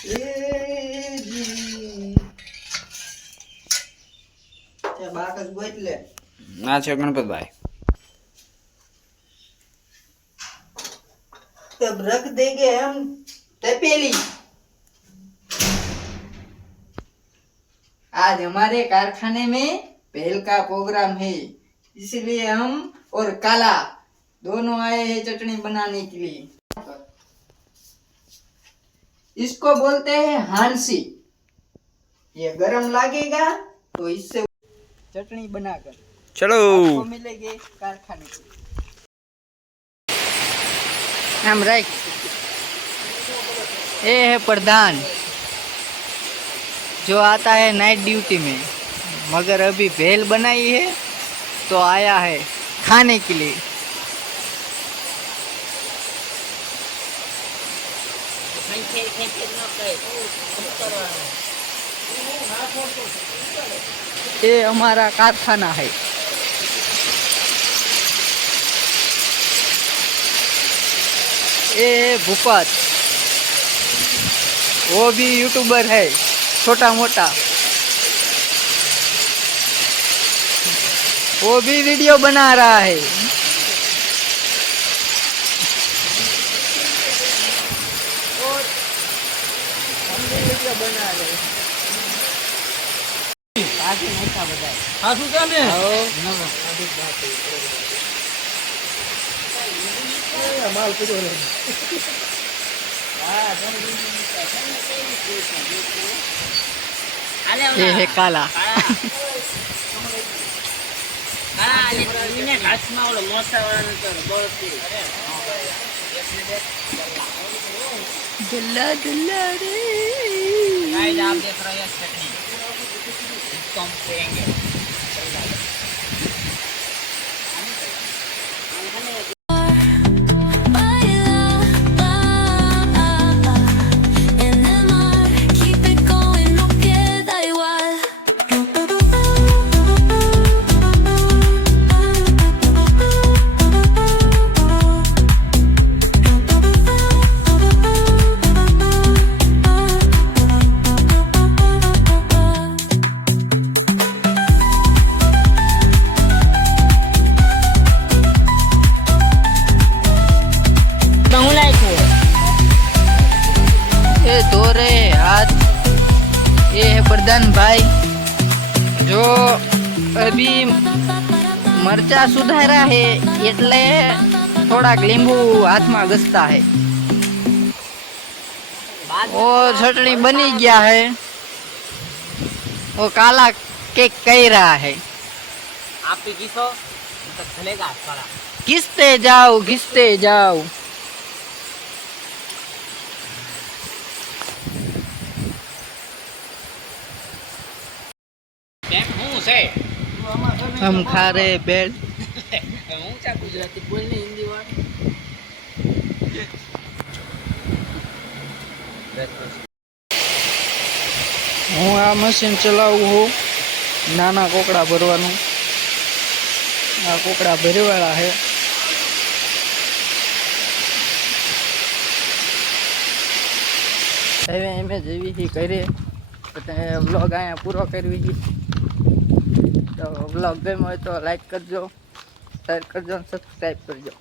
એ જી તે બાકસ ગોઈત લે ના છે ગણપતભાઈ तब रख देंगे हम तपेली। आज हमारे कारखाने में पहल का प्रोग्राम है, इसलिए हम और काला दोनों आए हैं चटनी बनाने के लिए। इसको बोलते हैं हांसी। ये गरम लगेगा तो इससे चटनी बनाकर चलो आपको मिलेगी कारखाने से। हम राइट ये है प्रधान जो आता है नाइट ड्यूटी में, मगर अभी भेल बनाई है तो आया है खाने के लिए। ये हमारा कारखाना है। ये भूपत, वो भी यूट्यूबर है छोटा मोटा, वो भी वीडियो बना रहा है। और हम भी वीडियो बना रहे हैं। आगे नहीं था बताए हाँ શું क्या ने आओ अधिक बात है माल पूरो रे ये है काला दुल्ला दुल्ला रे आप देख रहे हैं चटनी इसको हम करेंगे। धो रहे हाथ। ये है प्रधान भाई जो अभी मरचा सुधारा है એટલે થોડા લીંબુ હાથમાં ઘસતા है। और चटनी बनी गया है। वो काला केक कह रहा है आप भी घिसो तो चलेगा काला। घिसते जाओ। हम खा रहे बेल। गुजराती बोलने हिंदी हूँ आ मशीन चलाવું हूँ नाना कोकड़ा भरवानू। आ कोकड़ा भरवाला है। હવે એમે જેવી ही करे व्लॉग आया पूरा करवी। तो व्लॉग गम्यो હોય તો लाइक करजो, शेयर करजो, सब्सक्राइब करजो।